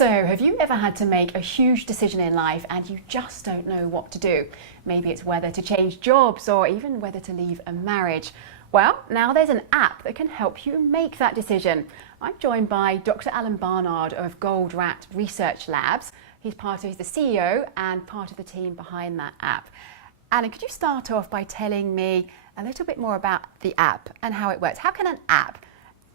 So, have you ever had to make a huge decision in life and you just don't know what to do? Maybe it's whether to change jobs or even whether to leave a marriage. Well, now there's an app that can help you make that decision. I'm joined by DrAlanBarnard of GoldrattResearchLabs. He's the CEO and part of the team behind that app. Alan, could you start off by telling me a little bit more about the app and how it works? How can an app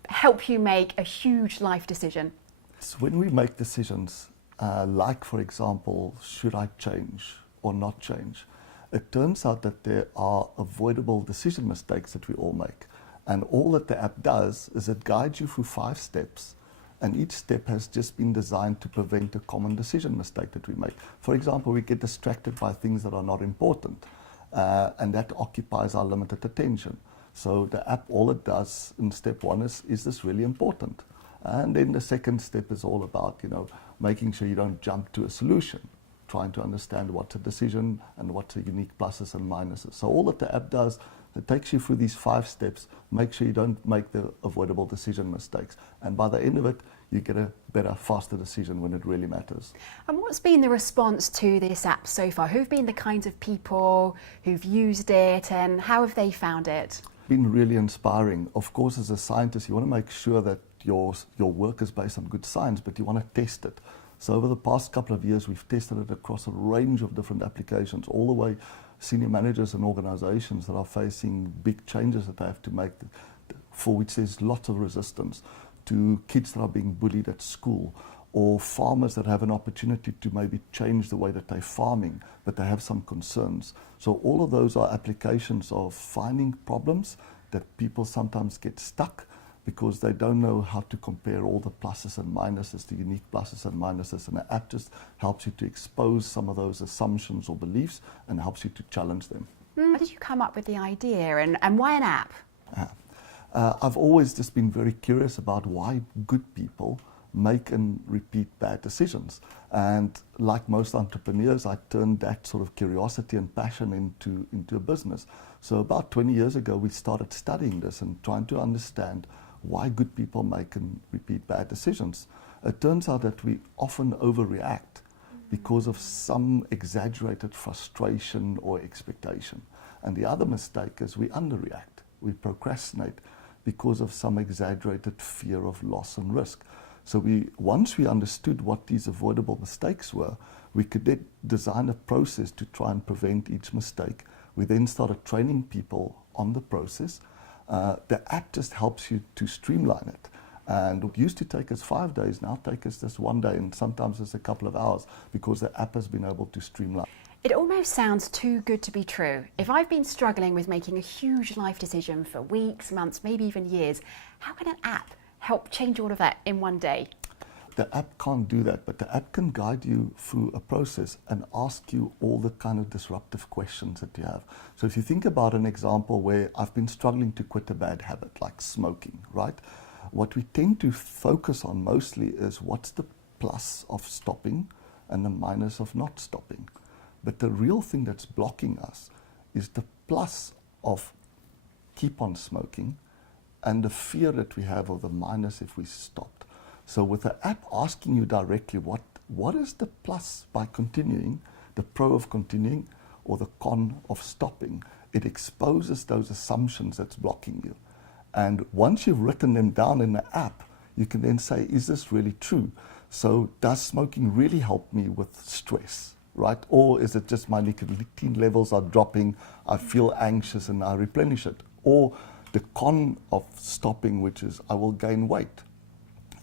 help you make a huge life decision? So when we make decisions, like for example, should I change or not change, it turns out that there are avoidable decision mistakes that we all make. And all that the app does is it guides you through 5 steps, and each step has just been designed to prevent a common decision mistake that we make. For example, we get distracted by things that are not important, and that occupies our limited attention. So the app, all it does in step 1 is this really important? And then the second step is all about, making sure you don't jump to a solution, trying to understand what's a decision and what's the unique pluses and minuses. So all that the app does, it takes you through these 5 steps, make sure you don't make the avoidable decision mistakes. And by the end of it, you get a better, faster decision when it really matters. And what's been the response to this app so far? Who've been the kinds of people who've used it and how have they found it? Been really inspiring. Of course, as a scientist, you want to make sure that your work is based on good science, but you want to test it. So over the past couple of years, we've tested it across a range of different applications, all the way senior managers and organizations that are facing big changes that they have to make, for which there's lots of resistance, to kids that are being bullied at school, or farmers that have an opportunity to maybe change the way that they're farming, but they have some concerns. So all of those are applications of finding problems that people sometimes get stuck because they don't know how to compare all the pluses and minuses, the unique pluses and minuses, and the app just helps you to expose some of those assumptions or beliefs and helps you to challenge them. How did you come up with the idea and why an app? I've always just been very curious about why good people make and repeat bad decisions. And like most entrepreneurs, I turned that sort of curiosity and passion into a business. So about 20 years ago, we started studying this and trying to understand why good people make and repeat bad decisions. It turns out that we often overreact because of some exaggerated frustration or expectation. And the other mistake is we underreact. We procrastinate because of some exaggerated fear of loss and risk. So once we understood what these avoidable mistakes were, we could then design a process to try and prevent each mistake. We then started training people on the process. The app just helps you to streamline it. And it used to take us 5 days, now take us just 1 day, and sometimes it's a couple of hours because the app has been able to streamline. It almost sounds too good to be true. If I've been struggling with making a huge life decision for weeks, months, maybe even years, how can an app help change all of that in 1 day? The app can't do that, but the app can guide you through a process and ask you all the kind of disruptive questions that you have. So if you think about an example where I've been struggling to quit a bad habit, like smoking, right? What we tend to focus on mostly is what's the plus of stopping and the minus of not stopping. But the real thing that's blocking us is the plus of keep on smoking and the fear that we have of the minus if we stopped. So with the app asking you directly what is the plus by continuing, the pro of continuing, or the con of stopping, it exposes those assumptions that's blocking you. And once you've written them down in the app, you can then say, is this really true? So does smoking really help me with stress, right? Or is it just my nicotine levels are dropping, I feel anxious and I replenish it? Or the con of stopping, which is I will gain weight.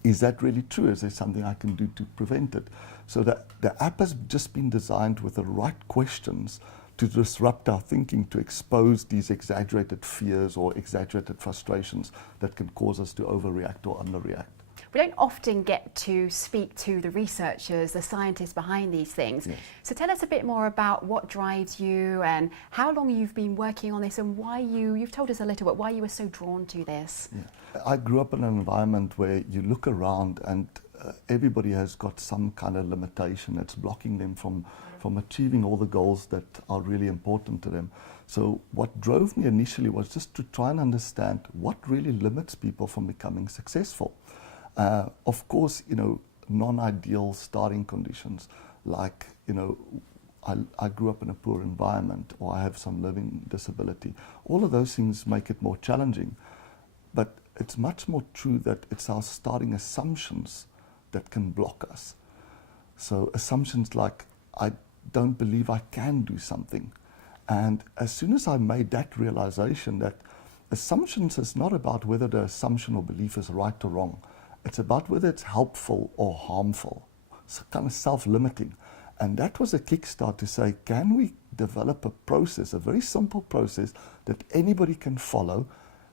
Is that really true? Is there something I can do to prevent it? So the app has just been designed with the right questions to disrupt our thinking, to expose these exaggerated fears or exaggerated frustrations that can cause us to overreact or underreact. We don't often get to speak to the researchers, the scientists behind these things. Yes. So tell us a bit more about what drives you and how long you've been working on this and why you've told us a little bit, why you were so drawn to this. Yeah. I grew up in an environment where you look around and everybody has got some kind of limitation that's blocking them from achieving all the goals that are really important to them. So what drove me initially was just to try and understand what really limits people from becoming successful. Of course, non-ideal starting conditions, like, I grew up in a poor environment, or I have some living disability. All of those things make it more challenging. But it's much more true that it's our starting assumptions that can block us. So assumptions like, I don't believe I can do something. And as soon as I made that realization that assumptions is not about whether the assumption or belief is right or wrong. It's about whether it's helpful or harmful. It's kind of self-limiting. And that was a kickstart to say, can we develop a process, a very simple process that anybody can follow,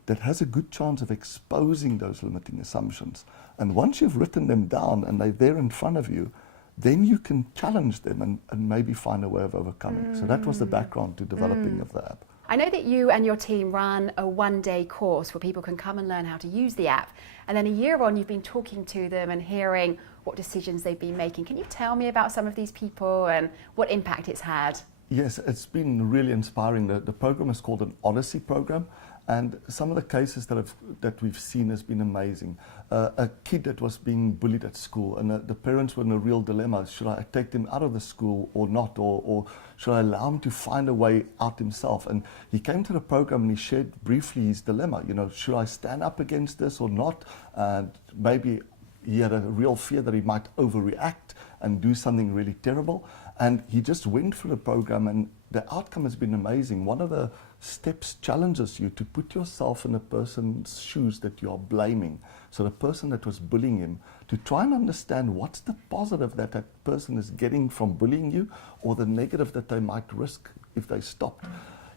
that has a good chance of exposing those limiting assumptions. And once you've written them down and they're there in front of you, then you can challenge them and maybe find a way of overcoming. So that was the background to developing of the app. I know that you and your team run a one-day course where people can come and learn how to use the app. And then a year on, you've been talking to them and hearing what decisions they've been making. Can you tell me about some of these people and what impact it's had? Yes, it's been really inspiring. The program is called an Odyssey program. And some of the cases that we've seen has been amazing. A kid that was being bullied at school, and the parents were in a real dilemma. Should I take them out of the school or not? Or should I allow him to find a way out himself? And he came to the program and he shared briefly his dilemma. Should I stand up against this or not? And maybe he had a real fear that he might overreact and do something really terrible. And he just went through the program, and the outcome has been amazing. One of the steps challenges you to put yourself in a person's shoes that you are blaming. So the person that was bullying him, to try and understand what's the positive that that person is getting from bullying you, or the negative that they might risk if they stopped.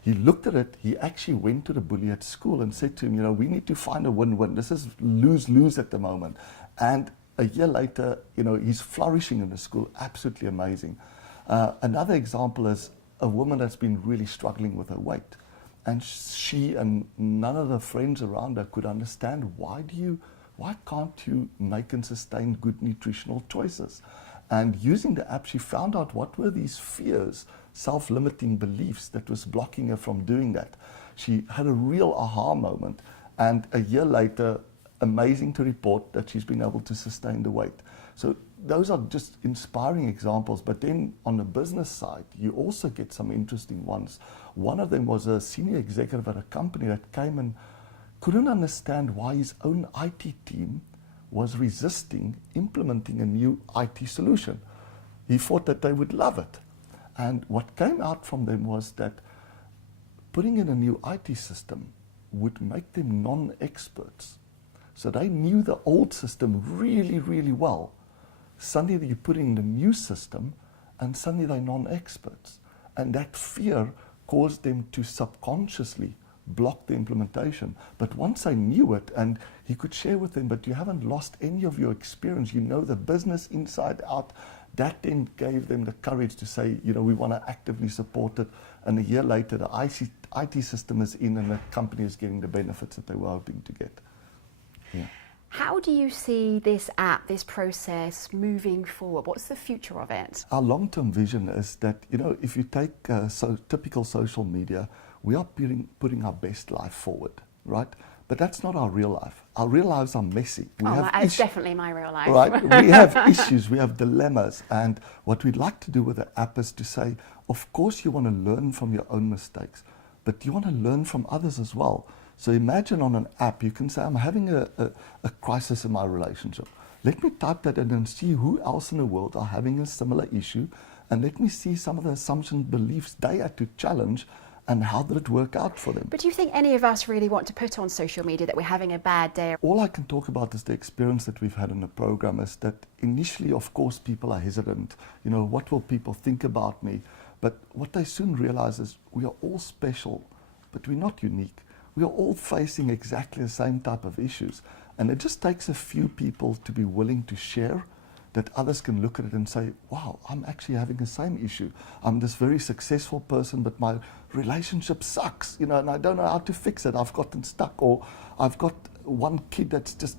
He looked at it, he actually went to the bully at school and said to him, we need to find a win-win. This is lose-lose at the moment. And a year later, he's flourishing in the school, absolutely amazing. Another example is a woman that's been really struggling with her weight. And she and none of the friends around her could understand, why can't you make and sustain good nutritional choices? And using the app, she found out what were these fears, self-limiting beliefs that was blocking her from doing that. She had a real aha moment. And a year later, amazing to report that she's been able to sustain the weight. So those are just inspiring examples. But then on the business side, you also get some interesting ones. One of them was a senior executive at a company that came and couldn't understand why his own IT team was resisting implementing a new IT solution. He thought that they would love it. And what came out from them was that putting in a new IT system would make them non-experts. So they knew the old system really, really well. Suddenly you put in the new system and suddenly they're non-experts. And that fear caused them to subconsciously block the implementation. But once I knew it, and he could share with them, but you haven't lost any of your experience, you know the business inside out, that then gave them the courage to say, we want to actively support it. And a year later, the IT system is in and the company is getting the benefits that they were hoping to get. Yeah. How do you see this app, this process moving forward? What's the future of it? Our long-term vision is that, if you take typical social media, we are putting our best life forward, right? But that's not our real life. Our real lives are messy. That's definitely my real life. Right? We have issues, we have dilemmas. And what we'd like to do with the app is to say, of course you want to learn from your own mistakes, but you want to learn from others as well. So imagine on an app, you can say, I'm having a crisis in my relationship. Let me type that in and see who else in the world are having a similar issue. And let me see some of the assumptions, beliefs they had to challenge, and how did it work out for them. But do you think any of us really want to put on social media that we're having a bad day? All I can talk about is the experience that we've had in the program is that initially, of course, people are hesitant. What will people think about me? But what they soon realize is we are all special, but we're not unique. We are all facing exactly the same type of issues. And it just takes a few people to be willing to share, that others can look at it and say, wow, I'm actually having the same issue. I'm this very successful person, but my relationship sucks, and I don't know how to fix it. I've gotten stuck, or I've got one kid that's just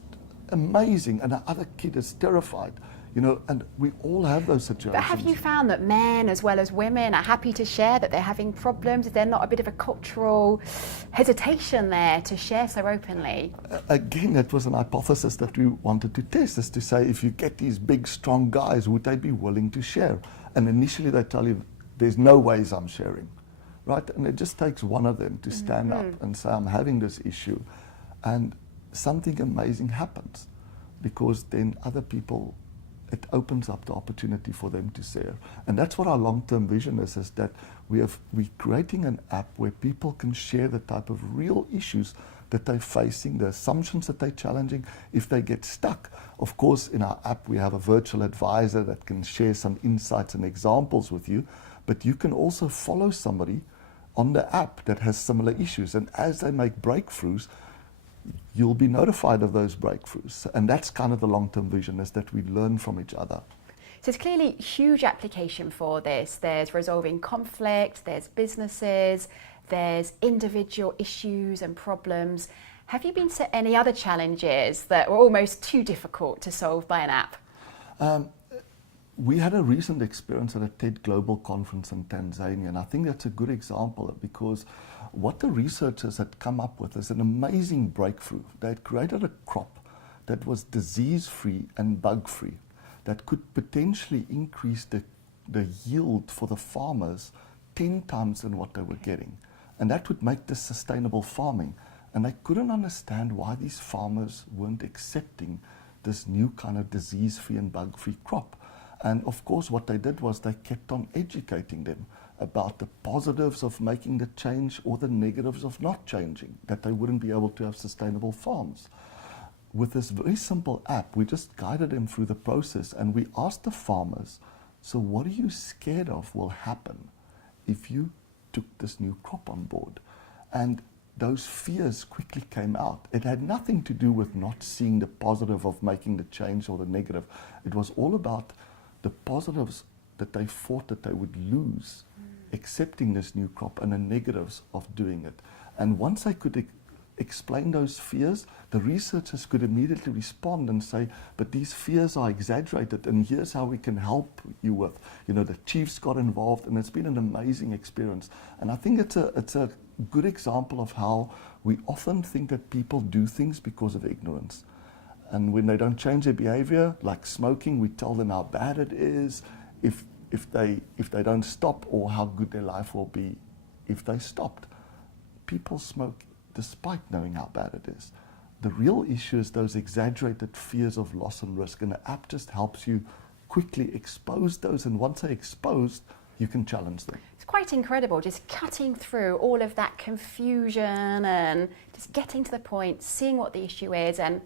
amazing and the other kid is terrified. You know, and we all have those situations. But have you found that men as well as women are happy to share that they're having problems? Is there not a bit of a cultural hesitation there to share so openly? Again, it was an hypothesis that we wanted to test, is to say, if you get these big, strong guys, would they be willing to share? And initially they tell you, there's no ways I'm sharing, right? And it just takes one of them to stand up and say, I'm having this issue. And something amazing happens, because then other people, it opens up the opportunity for them to share. And that's what our long-term vision is that we're creating an app where people can share the type of real issues that they're facing, the assumptions that they're challenging, if they get stuck. Of course, in our app, we have a virtual advisor that can share some insights and examples with you, but you can also follow somebody on the app that has similar issues. And as they make breakthroughs, you'll be notified of those breakthroughs. And that's kind of the long-term vision, is that we learn from each other. So there's clearly huge application for this. There's resolving conflict, there's businesses, there's individual issues and problems. Have you been set any other challenges that were almost too difficult to solve by an app? We had a recent experience at a TED Global conference in Tanzania, and I think that's a good example, because what the researchers had come up with is an amazing breakthrough. They had created a crop that was disease-free and bug-free, that could potentially increase the yield for the farmers 10 times than what they were getting. And that would make this sustainable farming. And they couldn't understand why these farmers weren't accepting this new kind of disease-free and bug-free crop. And of course, what they did was they kept on educating them about the positives of making the change or the negatives of not changing, that they wouldn't be able to have sustainable farms. With this very simple app, we just guided them through the process, and we asked the farmers, so what are you scared of will happen if you took this new crop on board? And those fears quickly came out. It had nothing to do with not seeing the positive of making the change or the negative. It was all about the positives that they thought that they would lose accepting this new crop, and the negatives of doing it. And once they could explain those fears, the researchers could immediately respond and say, but these fears are exaggerated, and here's how we can help you with. You know, the chiefs got involved, and it's been an amazing experience. And I think it's a good example of how we often think that people do things because of ignorance. And when they don't change their behavior, like smoking, we tell them how bad it is if they don't stop, or how good their life will be if they stopped. People smoke despite knowing how bad it is. The real issue is those exaggerated fears of loss and risk, and the app just helps you quickly expose those, and once they're exposed, you can challenge them. It's quite incredible, just cutting through all of that confusion and just getting to the point, seeing what the issue is, and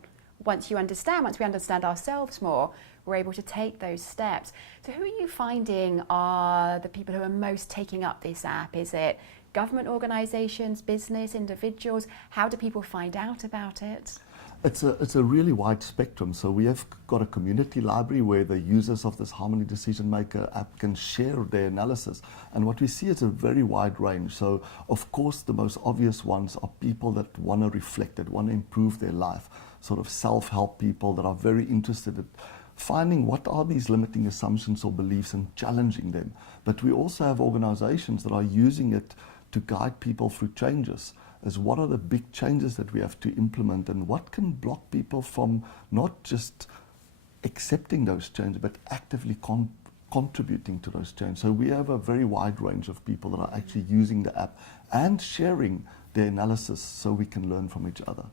once we understand ourselves more, we're able to take those steps. So who are you finding are the people who are most taking up this app? Is it government organizations, business, individuals? How do people find out about it? It's a really wide spectrum. So we have got a community library where the users of this Harmony Decision Maker app can share their analysis. And what we see is a very wide range. So of course, the most obvious ones are people that want to reflect, that want to improve their life, sort of self-help people that are very interested in finding what are these limiting assumptions or beliefs and challenging them. But we also have organizations that are using it to guide people through changes, as what are the big changes that we have to implement, and what can block people from not just accepting those changes, but actively contributing to those changes. So we have a very wide range of people that are actually using the app and sharing their analysis so we can learn from each other.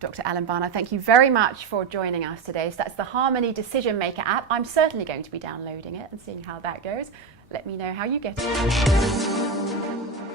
Dr. DrAlanBarnard, thank you very much for joining us today. So that's the Harmony Decision Maker app. I'm certainly going to be downloading it and seeing how that goes. Let me know how you get on.